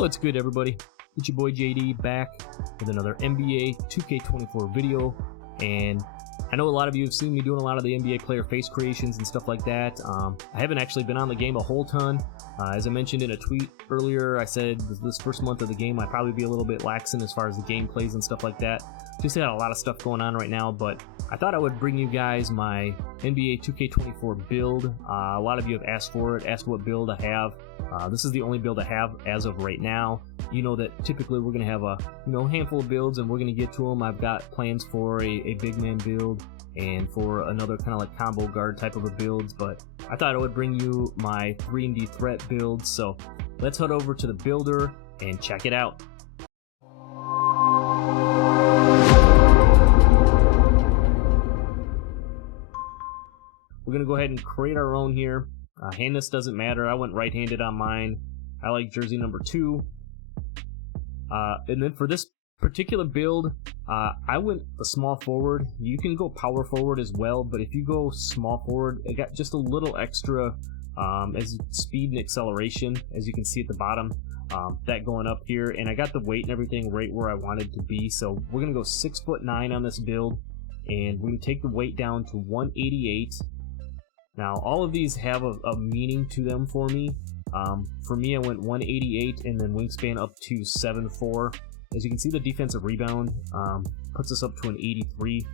What's good, everybody? It's your boy JD back with another NBA 2K24 video, and I know a lot of you have seen me doing a lot of the NBA player face creations and stuff like that. I haven't actually been on the game a whole ton. As I mentioned in a tweet earlier, I said this first month of the game I'd probably be a little bit laxing as far as the gameplays and stuff like that. Just got a lot of stuff going on right now, but I thought I would bring you guys my NBA 2K24 build. A lot of you have asked for it, asked what build I have. This is the only build I have as of right now. You know that typically we're going to have a handful of builds and we're going to get to them. I've got plans for a big man build and for another kind of like combo guard type of a build, but I thought I would bring you my 3&D threat build. So let's head over to the builder and check it out. We're going to go ahead and create our own here. Handness doesn't matter. I went right-handed on mine. I like jersey number 2. And then for this particular build, I went a small forward. You can go power forward as well, but if you go small forward, it got just a little extra as speed and acceleration, as you can see at the bottom, that going up here. And I got the weight and everything right where I wanted to be. So we're going to go 6'9" on this build, and we're going to take the weight down to 188. Now, all of these have a meaning to them for me. For me, I went 188 and then wingspan up to 7'4". As you can see, the defensive rebound puts us up to an 83.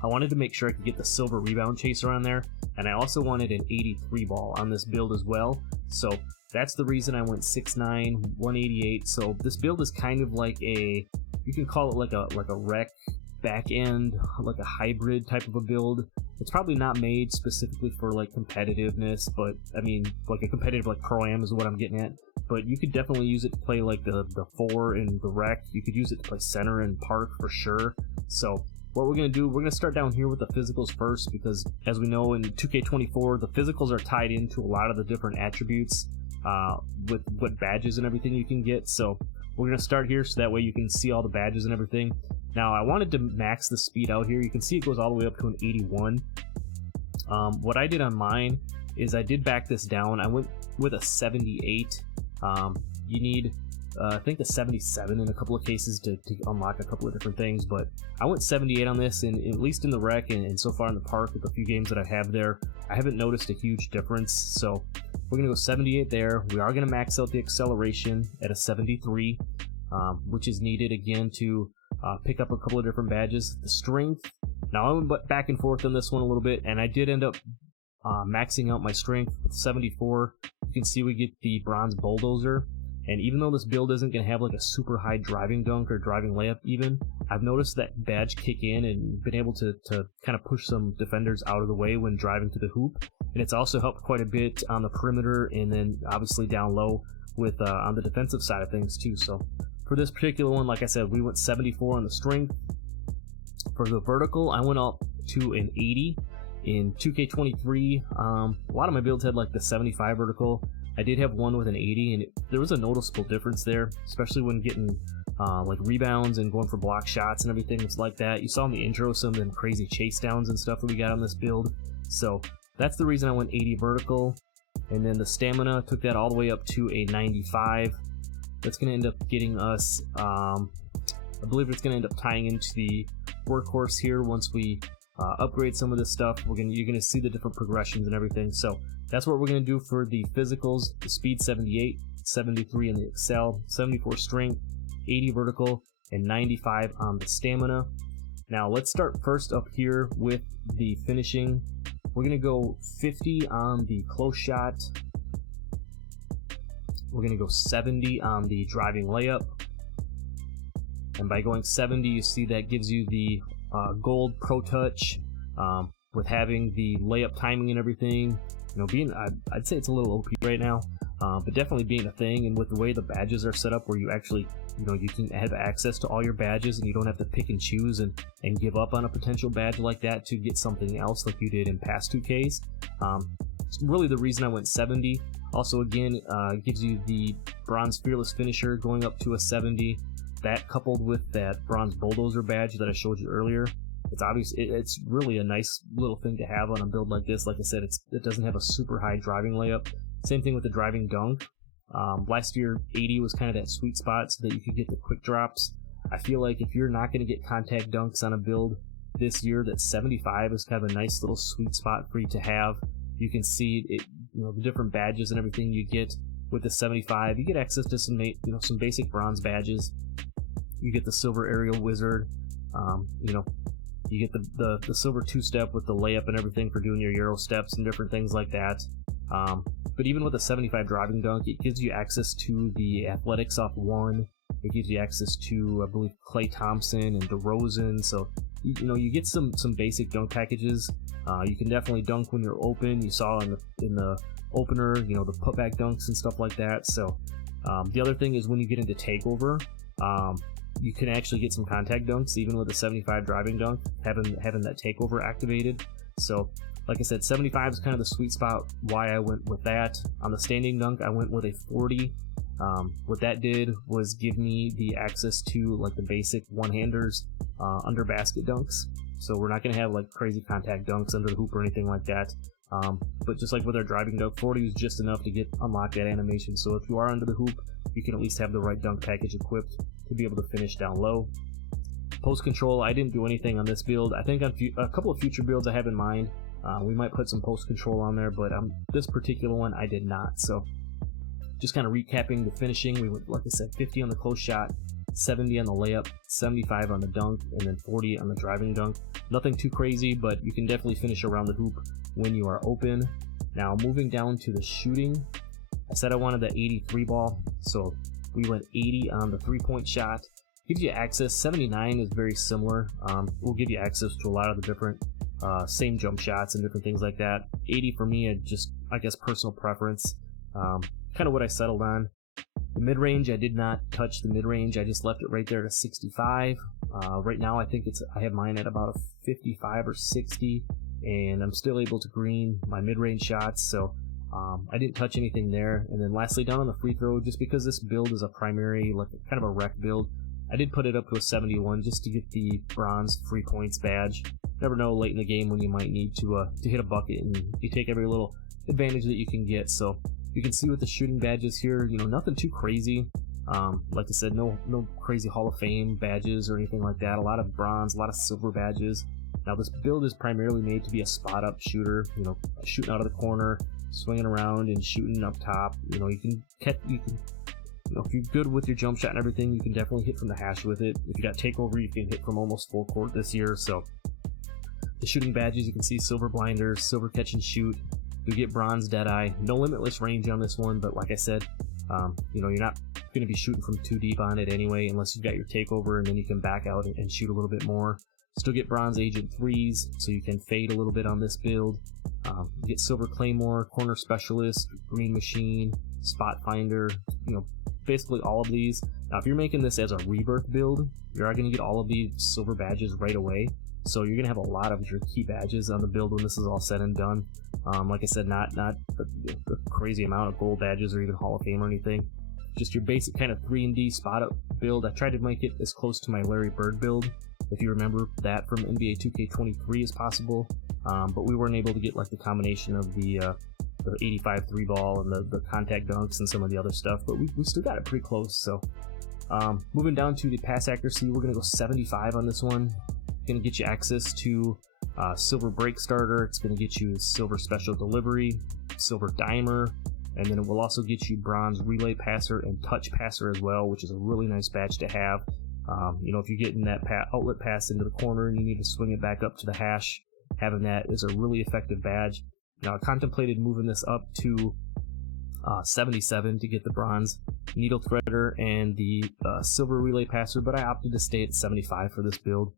I wanted to make sure I could get the silver rebound chaser on there, and I also wanted an 83 ball on this build as well. So that's the reason I went 6'9", 188. So this build is kind of like you can call it like a rec back end, like a hybrid type of a build. It's probably not made specifically for like competitiveness, but I mean like a competitive like pro-am is what I'm getting at. But you could definitely use it to play like the 4 in the rec. You could use it to play center and park for sure. So what we're going to do, we're going to start down here with the physicals first, because as we know in 2K24, the physicals are tied into a lot of the different attributes with what badges and everything you can get. So we're going to start here so that way you can see all the badges and everything. Now, I wanted to max the speed out here. You can see it goes all the way up to an 81. What I did on mine is I did back this down. I went with a 78. You need, I think, a 77 in a couple of cases to unlock a couple of different things, but I went 78 on this, and at least in the rec and so far in the park with a few games that I have there, I haven't noticed a huge difference. So we're going to go 78 there. We are going to max out the acceleration at a 73, which is needed again to pick up a couple of different badges. The strength, now I went back and forth on this one a little bit, and I did end up maxing out my strength with 74. You can see we get the bronze bulldozer, and even though this build isn't going to have like a super high driving dunk or driving layup even, I've noticed that badge kick in and been able to kind of push some defenders out of the way when driving to the hoop. And it's also helped quite a bit on the perimeter, and then obviously down low with on the defensive side of things too. So for this particular one, like I said, we went 74 on the strength. For the vertical, I went up to an 80. In 2K23, a lot of my builds had like the 75 vertical. I did have one with an 80, and there was a noticeable difference there, especially when getting like rebounds and going for block shots and everything. It's like that. You saw in the intro some of them crazy chase downs and stuff that we got on this build. So that's the reason I went 80 vertical. And then the stamina, took that all the way up to a 95. That's going to end up getting us, I believe it's going to end up tying into the workhorse here once we upgrade some of this stuff. You're going to see the different progressions and everything. So that's what we're going to do for the physicals. The speed 78, 73 in the excel, 74 strength, 80 vertical, and 95 on the stamina. Now let's start first up here with the finishing. We're going to go 50 on the close shot. We're going to go 70 on the driving layup. And by going 70, you see that gives you the gold pro touch with having the layup timing and everything. I'd say it's a little OP right now, but definitely being a thing. And with the way the badges are set up, where you actually, you can have access to all your badges, and you don't have to pick and choose and give up on a potential badge like that to get something else like you did in past 2Ks. It's really the reason I went 70. Also, again, gives you the bronze fearless finisher going up to a 70. That coupled with that bronze bulldozer badge that I showed you earlier, it's really a nice little thing to have on a build like this. Like I said, it doesn't have a super high driving layup. Same thing with the driving dunk. Last year, 80 was kind of that sweet spot so that you could get the quick drops. I feel like if you're not going to get contact dunks on a build this year, that 75 is kind of a nice little sweet spot for you to have. You can see it, the different badges and everything you get with the 75. You get access to some basic bronze badges. You get the silver aerial wizard. You get the silver two-step with the layup and everything for doing your Euro steps and different things like that. But even with the 75 driving dunk, it gives you access to the athletics off one. It gives you access to, I believe, Klay Thompson and DeRozan. So, you get some basic dunk packages. You can definitely dunk when you're open. You saw in the opener, the putback dunks and stuff like that. So, the other thing is when you get into takeover, you can actually get some contact dunks even with a 75 driving dunk, having that takeover activated. So, like I said, 75 is kind of the sweet spot. Why I went with that. On the standing dunk, I went with a 40. What that did was give me the access to like the basic one-handers under basket dunks. So we're not going to have like crazy contact dunks under the hoop or anything like that. But just like with our driving dunk, 40 was just enough to unlock that animation. So if you are under the hoop, you can at least have the right dunk package equipped to be able to finish down low. Post control, I didn't do anything on this build. I think on a couple of future builds I have in mind, we might put some post control on there, but this particular one I did not. So just kind of recapping the finishing, we went, like I said, 50 on the close shot, 70 on the layup, 75 on the dunk, and then 40 on the driving dunk. Nothing too crazy, but you can definitely finish around the hoop when you are open. Now moving down to the shooting, I said I wanted the 83 ball, so we went 80 on the three-point shot. Gives you access. 79 is very similar. Will give you access to a lot of the different same jump shots and different things like that. 80 for me, I guess personal preference. Kind of what I settled on. The mid-range, I did not touch the mid-range. I just left it right there at a 65. Right now, I think I have mine at about a 55 or 60, and I'm still able to green my mid-range shots, so I didn't touch anything there. And then lastly, down on the free throw, just because this build is a primary, like kind of a rec build, I did put it up to a 71 just to get the bronze free points badge. Never know late in the game when you might need to hit a bucket, and you take every little advantage that you can get. So you can see with the shooting badges here, nothing too crazy. Like I said, no crazy Hall of Fame badges or anything like that. A lot of bronze, a lot of silver badges. Now this build is primarily made to be a spot up shooter, shooting out of the corner, swinging around and shooting up top. If you're good with your jump shot and everything, you can definitely hit from the hash with it. If you got takeover, you can hit from almost full court this year. So the shooting badges, you can see silver blinders, silver catch and shoot. You get bronze deadeye. No limitless range on this one, but like I said, you're not going to be shooting from too deep on it anyway, unless you've got your takeover, and then you can back out and shoot a little bit more. Still get bronze agent 3s, so you can fade a little bit on this build. You get silver claymore, corner specialist, green machine, spot finder, basically all of these. Now if you're making this as a rebirth build, you're going to get all of these silver badges right away, so you're going to have a lot of your key badges on the build when this is all said and done. Like I said, not a crazy amount of gold badges or even Hall of Fame or anything. Just your basic kind of 3&D spot up build. I tried to make it as close to my Larry Bird build, if you remember that from NBA 2K23 as possible, but we weren't able to get like the combination of the 85 3 ball and the contact dunks and some of the other stuff, but we still got it pretty close. So moving down to the pass accuracy, we're going to go 75 on this one. Going to get you access to silver break starter. It's going to get you silver special delivery, silver dimer, and then it will also get you bronze relay passer and touch passer as well, which is a really nice badge to have. If you're getting that outlet pass into the corner and you need to swing it back up to the hash, having that is a really effective badge. Now I contemplated moving this up to 77 to get the bronze needle threader and the silver relay passer, but I opted to stay at 75 for this build.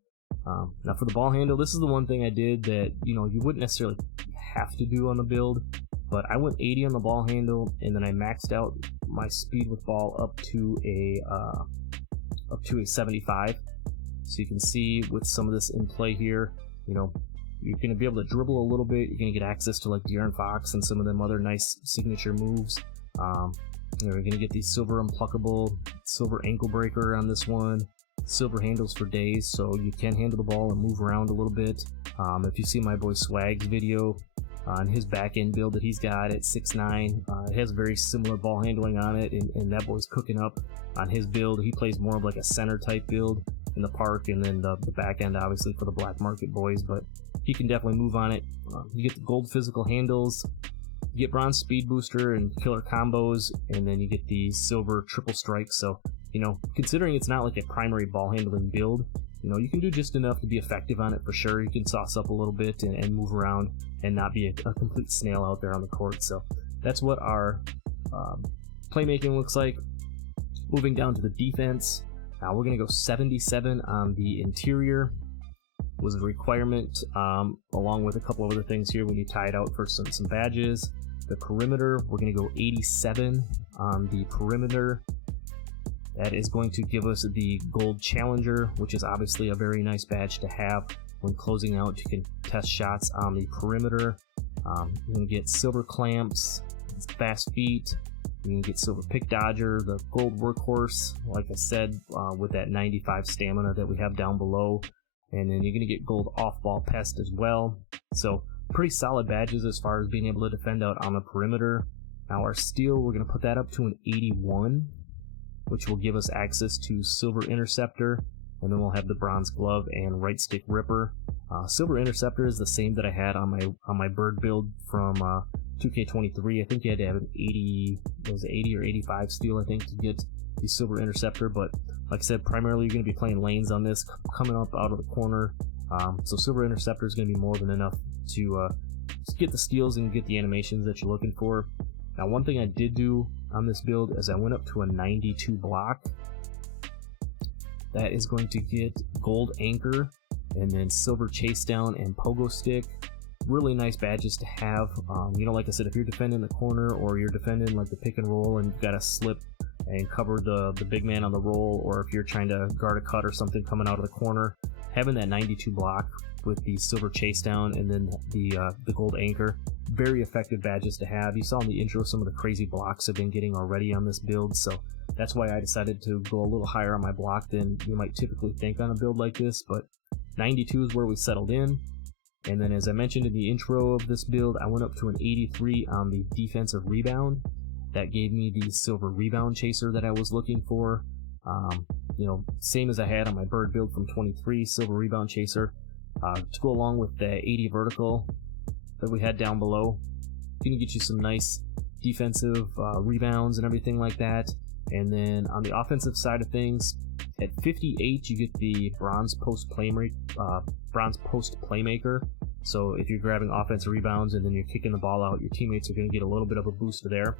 Now for the ball handle, this is the one thing I did that you wouldn't necessarily have to do on the build, but I went 80 on the ball handle, and then I maxed out my speed with ball up to a 75. So you can see with some of this in play here, you're going to be able to dribble a little bit. You're going to get access to like De'Aaron Fox and some of them other nice signature moves. You're going to get the silver unpluckable, silver ankle breaker on this one, silver handles for days, so you can handle the ball and move around a little bit. If you see my boy Swag's video on his back end build that he's got at 6'9". It has very similar ball handling on it, and that boy's cooking up on his build. He plays more of like a center type build in the park, and then the back end obviously for the black market boys, but he can definitely move on it. You get the gold physical handles, you get bronze speed booster and killer combos, and then you get the silver triple strikes. So, you know, considering it's not like a primary ball handling build, you know, you can do just enough to be effective on it for sure. You can sauce up a little bit and move around and not be a complete snail out there on the court. So that's what our playmaking looks like. Moving down to the defense, now we're going to go 77 on the interior. Was a requirement, along with a couple of other things here when you tie it out for some badges. The perimeter, we're going to go 87 on the perimeter. That is going to give us the gold challenger, which is obviously a very nice badge to have when closing out. You can test shots on the perimeter. You're going to get silver clamps, fast feet. You can get silver pick dodger, the gold workhorse, like I said, with that 95 stamina that we have down below. And then you're going to get gold off-ball pest as well. So pretty solid badges as far as being able to defend out on the perimeter. Now our steel, we're going to put that up to an 81, which will give us access to silver interceptor, and then we'll have the bronze glove and right stick ripper. Silver interceptor is the same that I had on my bird build from 2K23. I think you had to have an 80 or 85 steel, I think, to get the silver interceptor, but like I said, primarily you're going to be playing lanes on this, coming up out of the corner. So silver interceptor is going to be more than enough to get the steals and get the animations that you're looking for. Now, one thing I did do on this build is I went up to a 92 block. That is going to get gold anchor and then silver chase down and pogo stick. Really nice badges to have. You know, like I said, if you're defending the corner or you're defending like the pick and roll and you've got to slip and cover the big man on the roll, or if you're trying to guard a cut or something coming out of the corner, having that 92 block with the silver chase down and then the gold anchor, very effective badges to have. You saw in the intro some of the crazy blocks I've been getting already on this build, so that's why I decided to go a little higher on my block than you might typically think on a build like this. But 92 is where we settled in. And then, as I mentioned in the intro of this build, I went up to an 83 on the defensive rebound. That gave me the silver rebound chaser that I was looking for. You know, same as I had on my bird build from 23, silver rebound chaser. To go along with the 80 vertical that we had down below. Gonna get you some nice defensive rebounds and everything like that. And then on the offensive side of things, at 58 you get the bronze post playmaker. So if you're grabbing offensive rebounds and then you're kicking the ball out, your teammates are going to get a little bit of a boost there.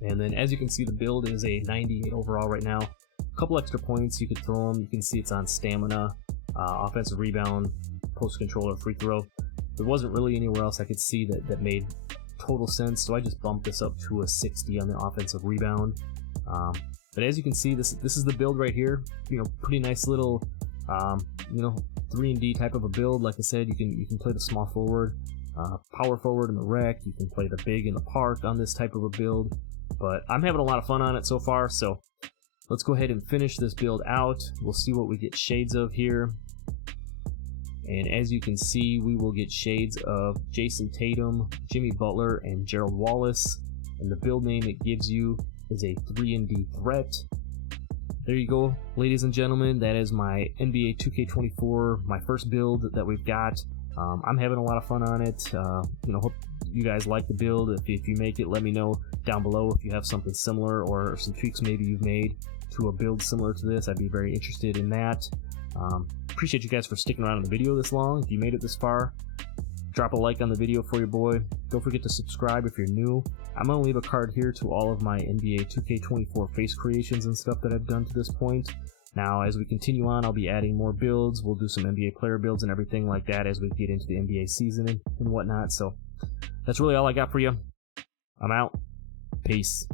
And then, as you can see, the build is a 98 overall right now. A couple extra points you could throw them. You can see it's on stamina, offensive rebound, post controller, free throw. There wasn't really anywhere else I could see that made total sense, so I just bumped this up to a 60 on the offensive rebound. But as you can see, this is the build right here. You know, pretty nice little, you know, 3&D type of a build. Like I said, you can play the small forward, power forward in the rec. You can play the big in the park on this type of a build. But I'm having a lot of fun on it so far, so let's go ahead and finish this build out. We'll see what we get shades of here. And as you can see, we will get shades of Jason Tatum, Jimmy Butler, and Gerald Wallace. And the build name it gives you is a 3&D threat. There you go, ladies and gentlemen. That is my NBA 2K24, my first build that we've got. I'm having a lot of fun on it. You know, hope you guys like the build. If you make it, let me know down below if you have something similar or some tweaks maybe you've made to a build similar to this. I'd be very interested in that. Appreciate you guys for sticking around in the video this long. If you made it this far, drop a like on the video for your boy. Don't forget to subscribe if you're new. I'm going to leave a card here to all of my NBA 2K24 face creations and stuff that I've done to this point. Now, as we continue on, I'll be adding more builds. We'll do some NBA player builds and everything like that as we get into the NBA season and whatnot. So that's really all I got for you. I'm out. Peace.